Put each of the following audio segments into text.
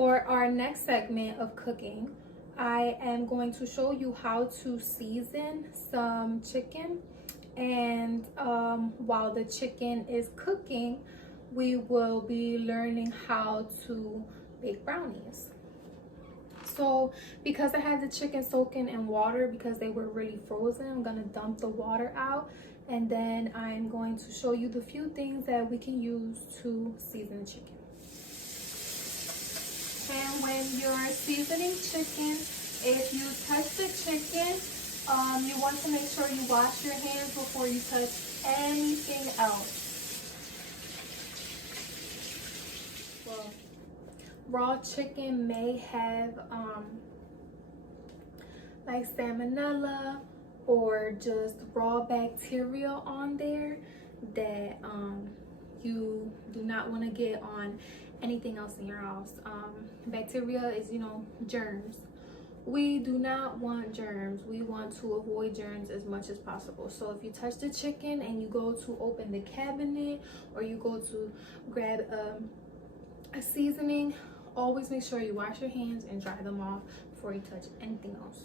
For our next segment of cooking, I am going to show you how to season some chicken. And while the chicken is cooking, we will be learning how to bake brownies. So because I had the chicken soaking in water because they were really frozen, I'm gonna dump the water out, and then I'm going to show you the few things that we can use to season the chicken. And when you're seasoning chicken, if you touch the chicken, you want to make sure you wash your hands before you touch anything else. Well, raw chicken may have like salmonella or just raw bacteria on there that you do not want to get on anything else in your house. Bacteria is, you know, germs. We do not want germs. We want to avoid germs as much as possible. So if you touch the chicken and you go to open the cabinet or you go to grab a seasoning, always make sure you wash your hands and dry them off before you touch anything else.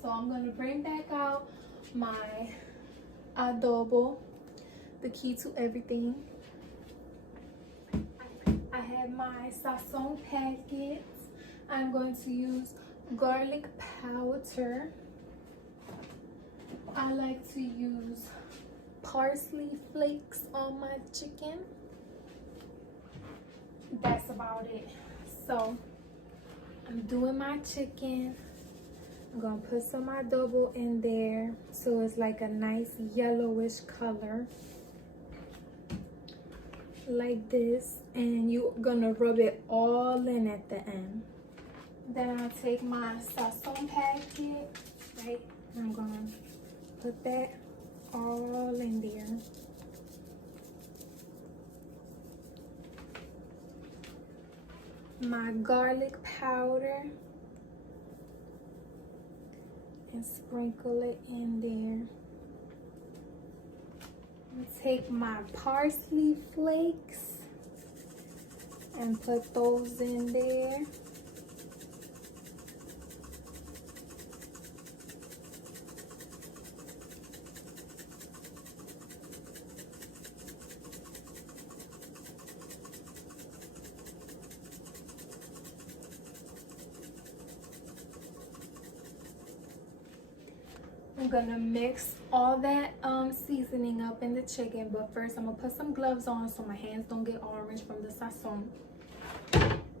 So I'm going to bring back out my adobo, the key to everything. I have my sazon packets. I'm going to use garlic powder. I like to use parsley flakes on my chicken. That's about it. So I'm doing my chicken. I'm gonna put some adobo in there so it's like a nice yellowish color, like this, and you're gonna rub it all in at the end. Then I'll take my sazon packet, right? I'm gonna put that all in there. My garlic powder, and sprinkle it in there. Take my parsley flakes and put those in there. I'm gonna mix all that seasoning up in the chicken, but first I'm gonna put some gloves on so my hands don't get orange from the sazon.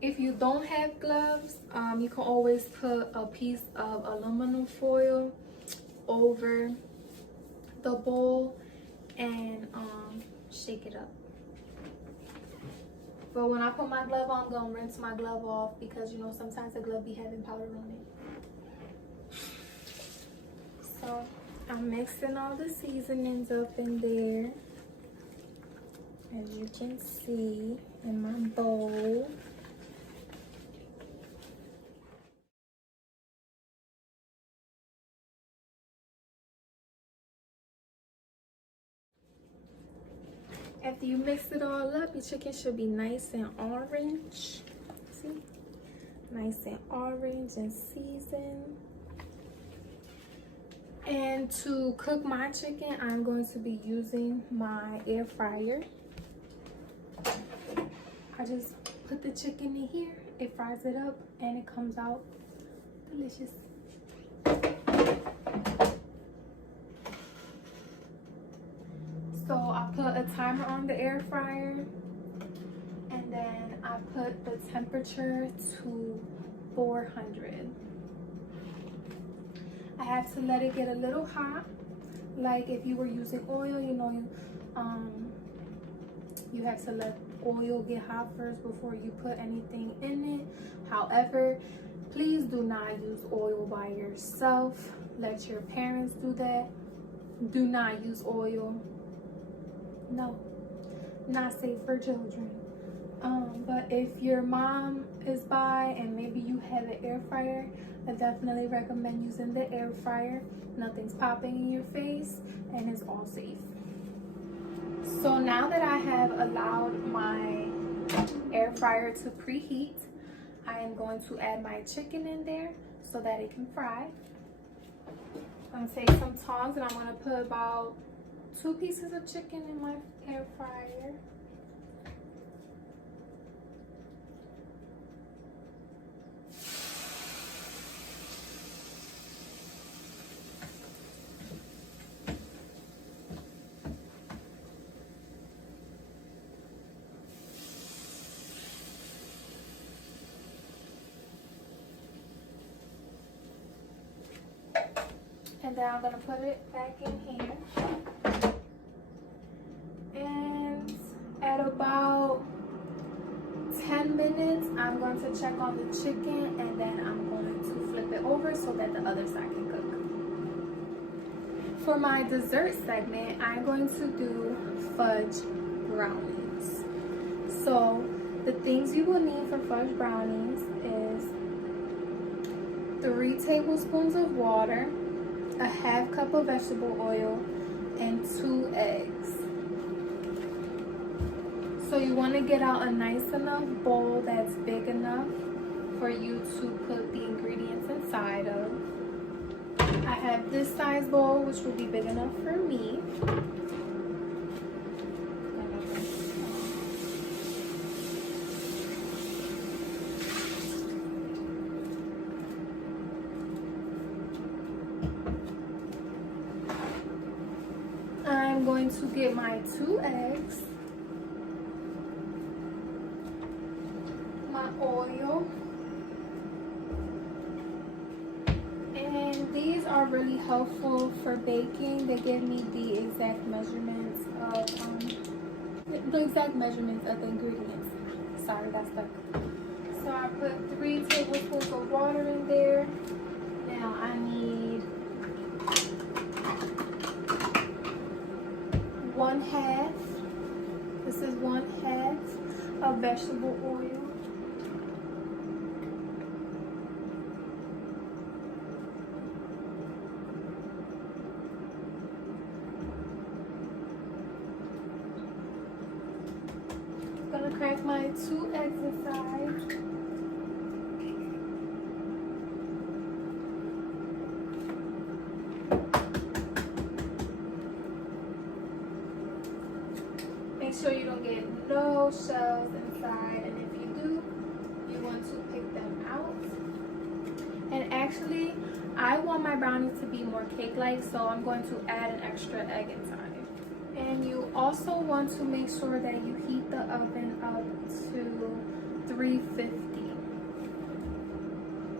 If you don't have gloves, you can always put a piece of aluminum foil over the bowl and shake it up. But when I put my glove on, I'm gonna rinse my glove off because, you know, sometimes the glove be having powder on it. So I'm mixing all the seasonings up in there, as you can see in my bowl. After you mix it all up, your chicken should be nice and orange. See? Nice and orange and seasoned. And to cook my chicken, I'm going to be using my air fryer. I just put the chicken in here, it fries it up, and it comes out delicious. So I put a timer on the air fryer, and then I put the temperature to 400. I have to let it get a little hot. Like if you were using oil, you know, you have to let oil get hot first before you put anything in it. However, please do not use oil by yourself. Let your parents do that. Do not use oil. No, not safe for children. But if your mom is by and maybe you have an air fryer, I definitely recommend using the air fryer. Nothing's popping in your face and it's all safe. So now that I have allowed my air fryer to preheat. I am going to add my chicken in there so that it can fry. I'm gonna take some tongs and I'm gonna put about 2 pieces of chicken in my air fryer. And then I'm gonna put it back in here. And at about 10 minutes, I'm going to check on the chicken and then I'm going to flip it over so that the other side can cook. For my dessert segment, I'm going to do fudge brownies. So the things you will need for fudge brownies is 3 tablespoons of water, a half cup of vegetable oil, and 2 eggs. So you want to get out a nice enough bowl that's big enough for you to put the ingredients inside of. I have this size bowl, which will be big enough for me. I'm going to get my 2 eggs, my oil, and these are really helpful for baking. They give me the exact measurements of the ingredients. Sorry, that's stuck. So I put 3 tablespoons of water in there. Now I need 1/2. This is 1/2 of vegetable oil. Gonna crack my 2 eggs inside. Make sure you don't get no shells inside, and if you do, you want to pick them out. And actually, I want my brownies to be more cake-like, so I'm going to add an extra egg inside. And you also want to make sure that you heat the oven up to 350.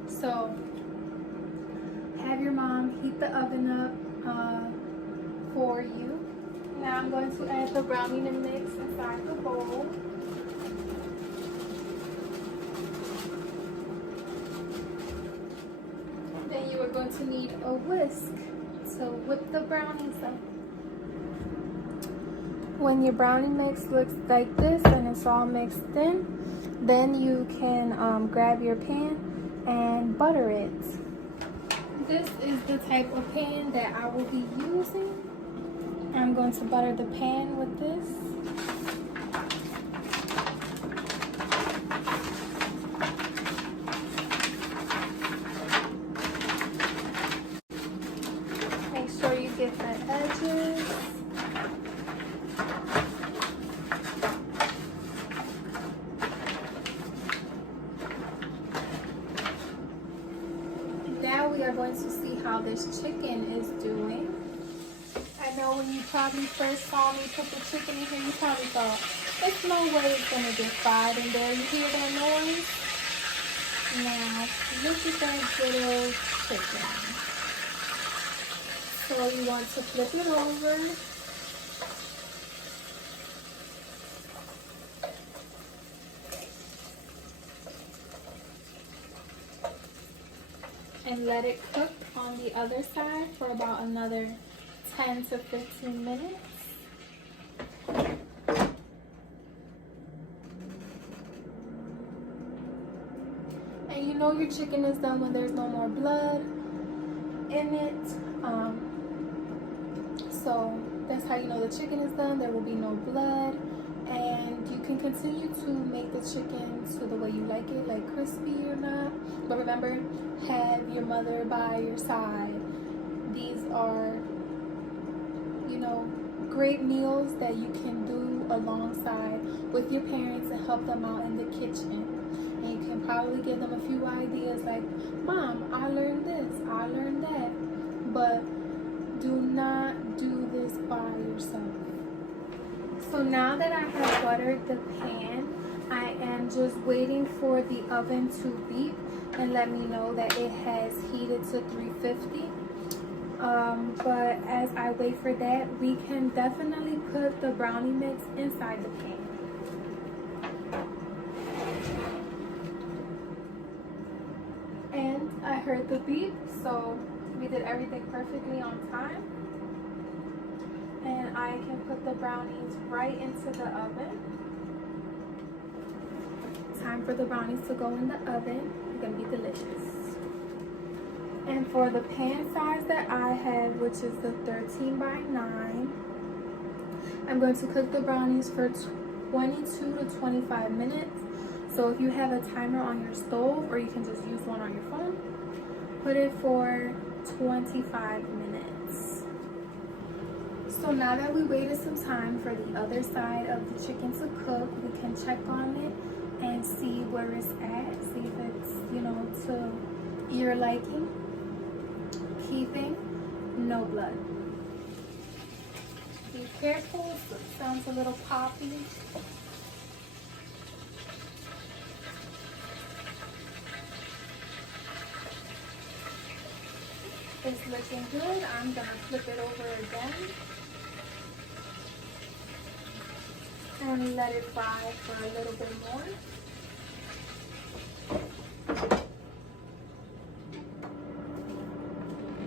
So have your mom heat the oven up for you. Now I'm going to add the brownie mix inside the bowl. Then you are going to need a whisk to whip the brownies up. When your brownie mix looks like this and it's all mixed in, then you can grab your pan and butter it. This is the type of pan that I will be using. I'm going to butter the pan with this. Make sure you get the edges. Now we are going to see how this chicken is doing. I know when you probably first saw me put the chicken in here, you probably thought, there's no way it's going to get fried in there. You hear that noise? Now, look at that little chicken. So you want to flip it over. And let it cook on the other side for about another 10 to 15 minutes. And you know your chicken is done when there's no more blood in it. So that's how you know the chicken is done. There will be no blood And you can continue to make the chicken to the way you like it, like crispy or not. But remember, have your mother by your side. These are, you know, great meals that you can do alongside with your parents and help them out in the kitchen. And you can probably give them a few ideas like, Mom, I learned this, I learned that. But do not do this by yourself. So now that I have buttered the pan, I am just waiting for the oven to beep and let me know that it has heated to 350. But as I wait for that, we can definitely put the brownie mix inside the pan. And I heard the beep, so we did everything perfectly on time. And I can put the brownies right into the oven. Time for the brownies to go in the oven. They're gonna be delicious. And for the pan size that I have, which is the 13 by 9, I'm going to cook the brownies for 22 to 25 minutes. So if you have a timer on your stove, or you can just use one on your phone, put it for 25 minutes. So now that we waited some time for the other side of the chicken to cook, we can check on it and see where it's at. See if it's, you know, to your liking. Key thing, no blood. Be careful, it sounds a little poppy. It's looking good. I'm gonna flip it over again and let it fry for a little bit more.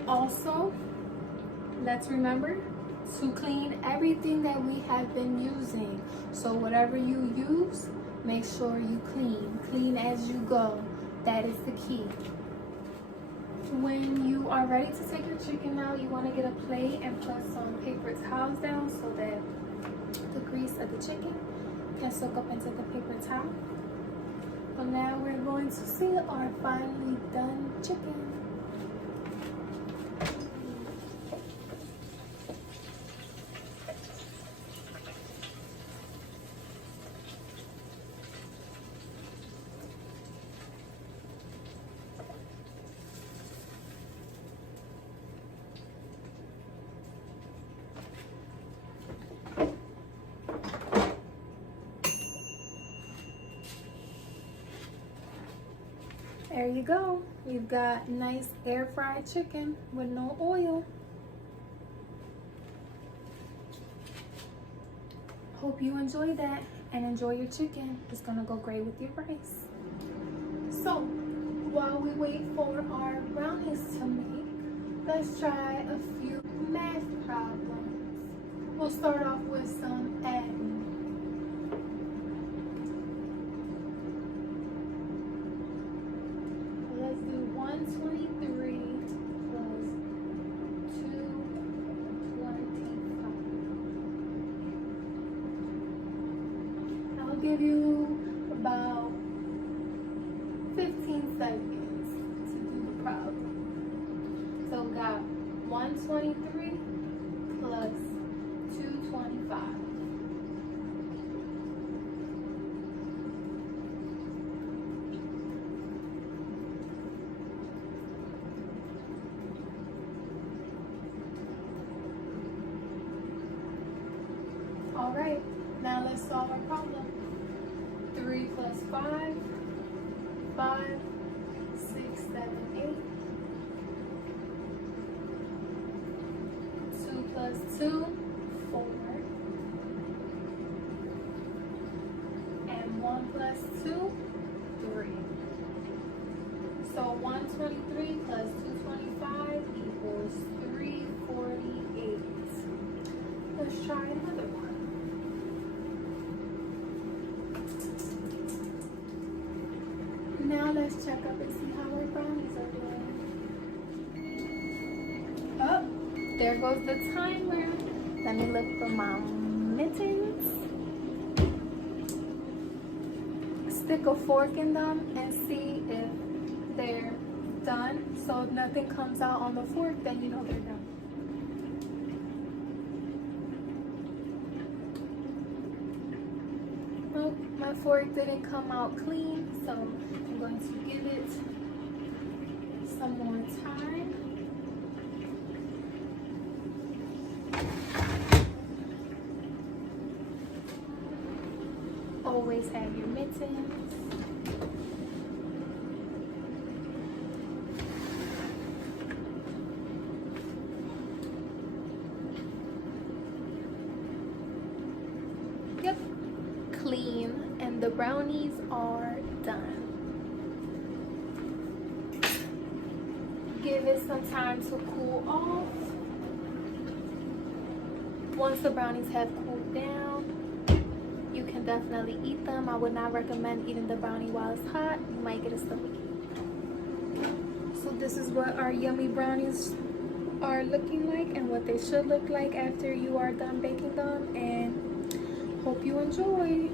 Also, let's remember to clean everything that we have been using. So whatever you use, make sure you clean as you go. That is the key. When you are ready to take your chicken out, you want to get a plate and put some paper towels down so that the grease of the chicken can soak up into the paper towel. So now we're going to see our finely done chicken. There you go. You've got nice air fried chicken with no oil. Hope you enjoy that and enjoy your chicken. It's gonna go great with your rice. So while we wait for our brownies to make, let's try a few math problems. We'll start off with some adding. Let's do 123 plus 225. I'll give you about 15 seconds to do the problem. So we got 123 plus 225. All right, now let's solve our problem. 3 plus 5, 5, 6, 7, 8. 2 plus 2, 4. And 1 plus 2, 3. So 123 plus 225 equals 348. Let's try another one. Now let's check up and see how our brownies are doing. Oh, there goes the timer. Let me look for my mittens. stick a fork in them and see if they're done. So if nothing comes out on the fork, then you know they're done. Well, my fork didn't come out clean, so I'm going to give it some more time. Always have your mittens. Yep, clean, and the brownies are done. Give it some time to cool off. Once the brownies have cooled down, you can definitely eat them. I would not recommend eating the brownie while it's hot. You might get a stomachache. So this is what our yummy brownies are looking like and what they should look like after you are done baking them, and hope you enjoy.